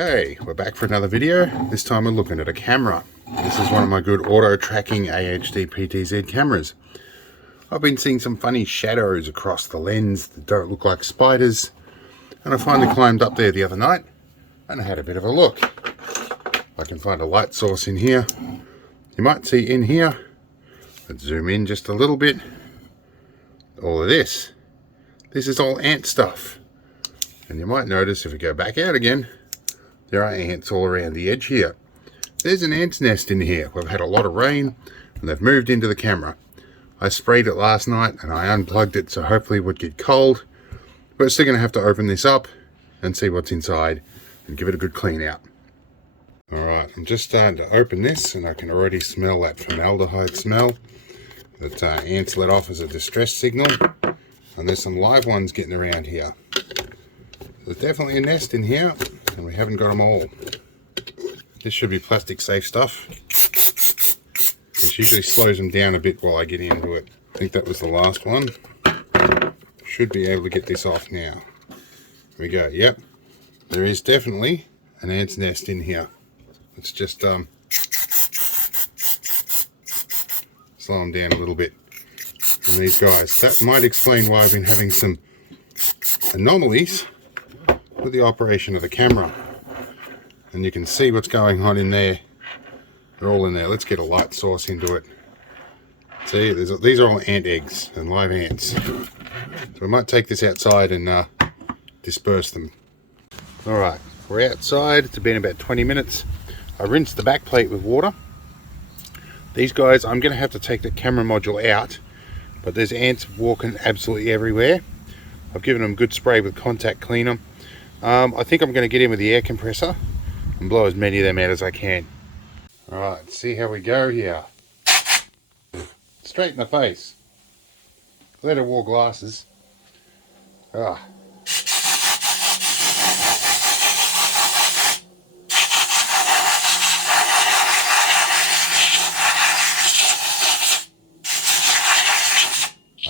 Okay, we're back for another video. This time we're looking at a camera. This is one of my good auto tracking AHD PTZ cameras. I've been seeing some funny shadows across the lens that don't look like spiders, and I finally climbed up there the other night and I had a bit of a look. I can find a light source in here. You might see in here, let's zoom in just a little bit, all of this. This is all ant stuff. And you might notice if we go back out again, there are ants all around the edge here. There's an ant's nest in here. We've had a lot of rain and they've moved into the camera. I sprayed it last night and I unplugged it, so hopefully it would get cold. But we're still going to have to open this up and see what's inside and give it a good clean out. Alright, I'm just starting to open this and I can already smell that formaldehyde smell that ants let off as a distress signal. And there's some live ones getting around here. There's definitely a nest in here, and we haven't got them all. This should be plastic safe stuff. This usually slows them down a bit while I get into it. I think that was the last one. Should be able to get this off now. Here we go. Yep, there is definitely an ant's nest in here. Let's just slow them down a little bit. And these guys, that might explain why I've been having some anomalies with the operation of the camera. And you can see what's going on in there. They're all in there. Let's get a light source into it. See, these are all ant eggs and live ants. So we might take this outside and disperse them. Alright, we're outside. It's been about 20 minutes. I rinsed the back plate with water. These guys, I'm going to have to take the camera module out, but there's ants walking absolutely everywhere. I've given them good spray with contact cleaner. I think I'm going to get in with the air compressor and blow as many of them out as I can. Alright, see how we go here. Straight in the face. Let her wore glasses. Ah.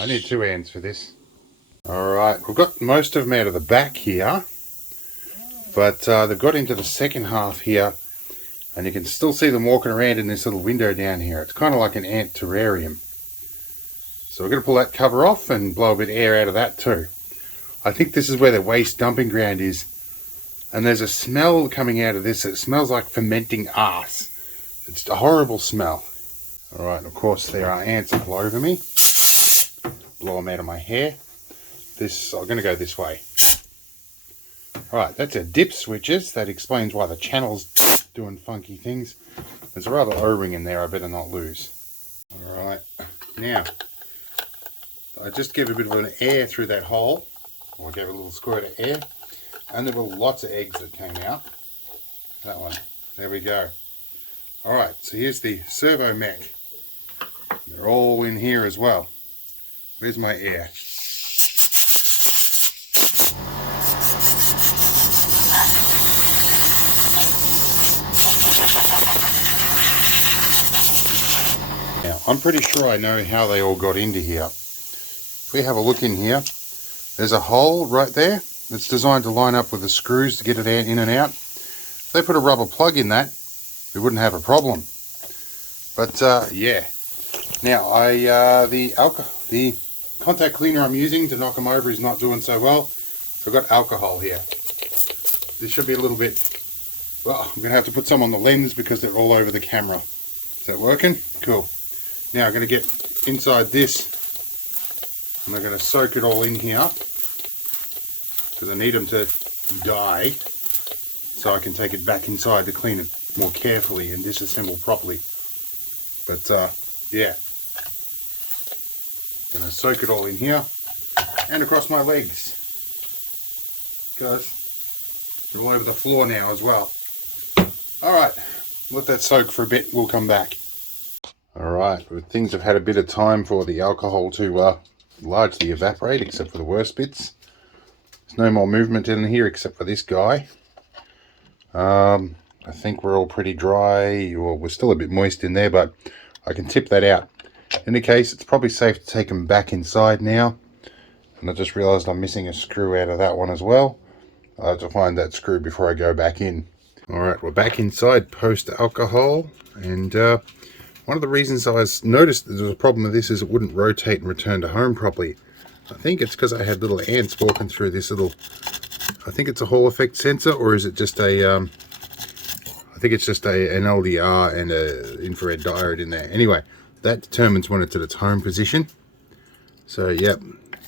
I need 2 ants for this. Alright, we've got most of them out of the back here. But they've got into the second half here, and you can still see them walking around in this little window down here. It's kind of like an ant terrarium. So we're going to pull that cover off and blow a bit of air out of that too. I think this is where the waste dumping ground is, and there's a smell coming out of this. It smells like fermenting arse. It's a horrible smell. Alright, of course there are ants all over me. Blow them out of my hair. I'm going to go this way. Right, that's our dip switches. That explains why the channel's doing funky things. There's a rather O-ring in there I better not lose. Alright, now, I just gave a bit of an air through that hole. I gave a little squirt of air. And there were lots of eggs that came out. That one. There we go. Alright, so here's the servo mech. They're all in here as well. Where's my air? Now, I'm pretty sure I know how they all got into here. If we have a look in here, there's a hole right there that's designed to line up with the screws to get it in and out. If they put a rubber plug in that, we wouldn't have a problem. But yeah. Now, the contact cleaner I'm using to knock them over is not doing so well. So I've got alcohol here. This should be a little bit, well, I'm going to have to put some on the lens because they're all over the camera. Is that working? Cool. Now I'm going to get inside this and I'm going to soak it all in here because I need them to die so I can take it back inside to clean it more carefully and disassemble properly. But yeah, I'm going to soak it all in here and across my legs because they're all over the floor now as well. Alright, let that soak for a bit, we'll come back. Alright, things have had a bit of time for the alcohol to largely evaporate, except for the worst bits. There's no more movement in here except for this guy. I think we're all pretty dry, or we're still a bit moist in there, but I can tip that out. In any case, it's probably safe to take them back inside now. And I just realised I'm missing a screw out of that one as well. I have to find that screw before I go back in. Alright, we're back inside post-alcohol, and one of the reasons I noticed there was a problem with this is it wouldn't rotate and return to home properly. I think it's because I had little ants walking through this little, I think it's a Hall effect sensor, or is it just a, I think it's just an LDR and a infrared diode in there. Anyway, that determines when it's at its home position. So yep,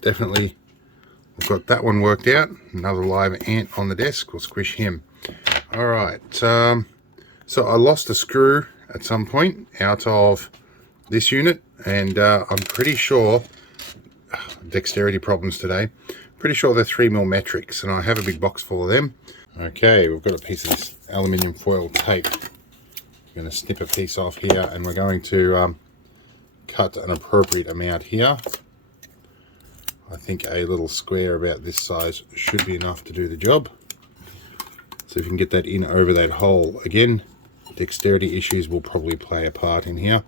definitely we've got that one worked out. Another live ant on the desk, we'll squish him. Alright, so I lost a screw at some point out of this unit, and I'm pretty sure, dexterity problems today, pretty sure they're 3mm metrics, and I have a big box full of them. Okay, we've got a piece of this aluminium foil tape. I'm going to snip a piece off here, and we're going to cut an appropriate amount here. I think a little square about this size should be enough to do the job. So if you can get that in over that hole, again, dexterity issues will probably play a part in here.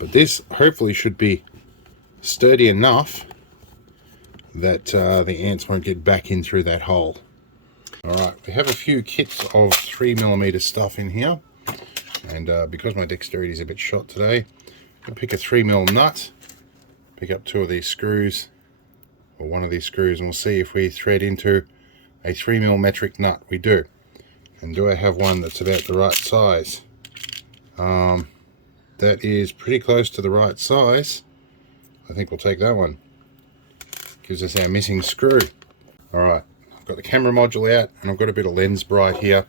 But this hopefully should be sturdy enough that the ants won't get back in through that hole. Alright, we have a few kits of 3mm stuff in here. And because my dexterity is a bit shot today, I'll pick a 3mm nut, pick up two of these screws, or one of these screws, and we'll see if we thread into a 3mm metric nut. We do. And do I have one that's about the right size? That is pretty close to the right size. I think we'll take that one. Gives us our missing screw. Alright, I've got the camera module out, and I've got a bit of lens bright here.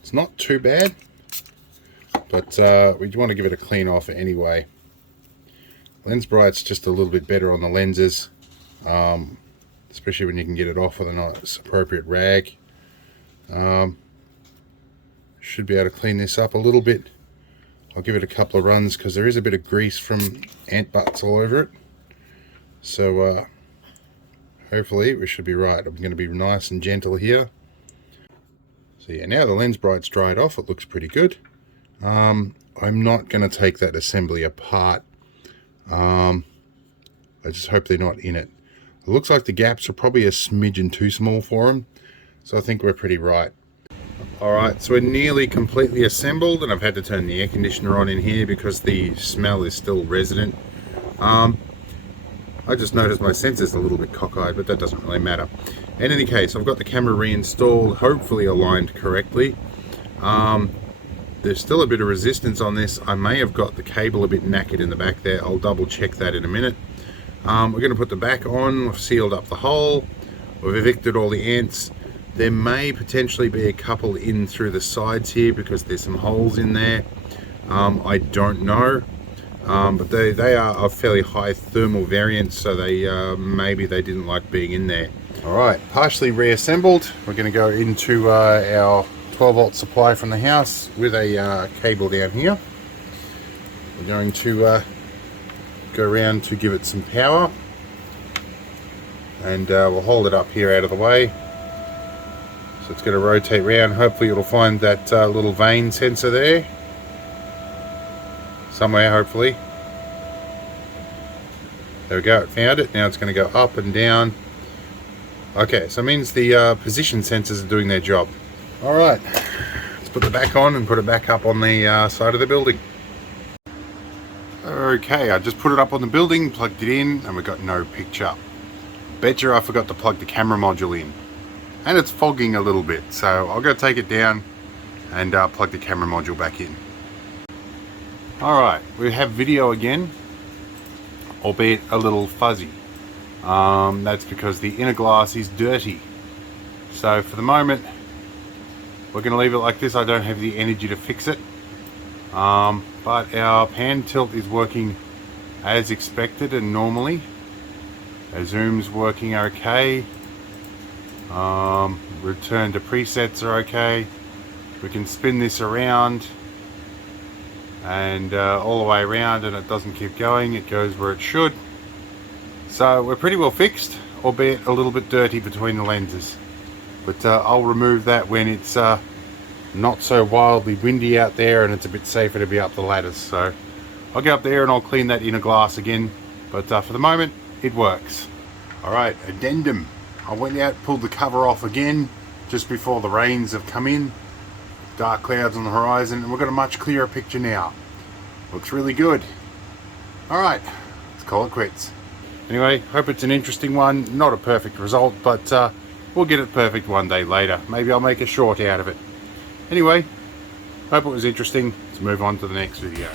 It's not too bad, but we do want to give it a clean off anyway. Lens bright's just a little bit better on the lenses, especially when you can get it off with a nice appropriate rag. Should be able to clean this up a little bit. I'll give it a couple of runs because there is a bit of grease from ant butts all over it. So hopefully we should be right. I'm going to be nice and gentle here. So yeah, now the lens bright's dried off, it looks pretty good. I'm not going to take that assembly apart. I just hope they're not in it. It looks like the gaps are probably a smidgen too small for them, so I think we're pretty right. Alright, so we're nearly completely assembled, and I've had to turn the air conditioner on in here because the smell is still resident. I just noticed my sensor's a little bit cockeyed, but that doesn't really matter. In any case, I've got the camera reinstalled, hopefully aligned correctly. There's still a bit of resistance on this. I may have got the cable a bit knackered in the back there. I'll double check that in a minute. We're going to put the back on. We've sealed up the hole. We've evicted all the ants. There may potentially be a couple in through the sides here because there's some holes in there. I don't know. But they are of fairly high thermal variance, so maybe they didn't like being in there. Alright, partially reassembled. We're going to go into our 12-volt supply from the house with a cable down here. We're going to go around to give it some power, and we'll hold it up here out of the way. So it's going to rotate around. Hopefully it'll find that little vein sensor there somewhere, hopefully. There we go, it found it. Now it's going to go up and down. Okay, so it means the position sensors are doing their job. Alright, let's put the back on and put it back up on the side of the building. Okay, I just put it up on the building, plugged it in, and we got no picture. Betcha I forgot to plug the camera module in. And it's fogging a little bit, so I'll go take it down and plug the camera module back in. Alright, we have video again, albeit a little fuzzy. That's because the inner glass is dirty. So for the moment, we're going to leave it like this. I don't have the energy to fix it. But our pan tilt is working as expected and normally. Our zoom's working okay. Return to presets are okay. We can spin this around and all the way around, and it doesn't keep going. It goes where it should. So we're pretty well fixed, albeit a little bit dirty between the lenses. But I'll remove that when it's not so wildly windy out there and it's a bit safer to be up the ladders. So I'll get up there and I'll clean that inner glass again. But for the moment, it works. Alright, addendum. I went out, pulled the cover off again just before the rains have come in. dark clouds on the horizon, and we've got a much clearer picture now. Looks really good. Alright, let's call it quits. Anyway, hope it's an interesting one. Not a perfect result, but we'll get it perfect one day later. Maybe I'll make a short out of it. Anyway, hope it was interesting. Let's move on to the next video.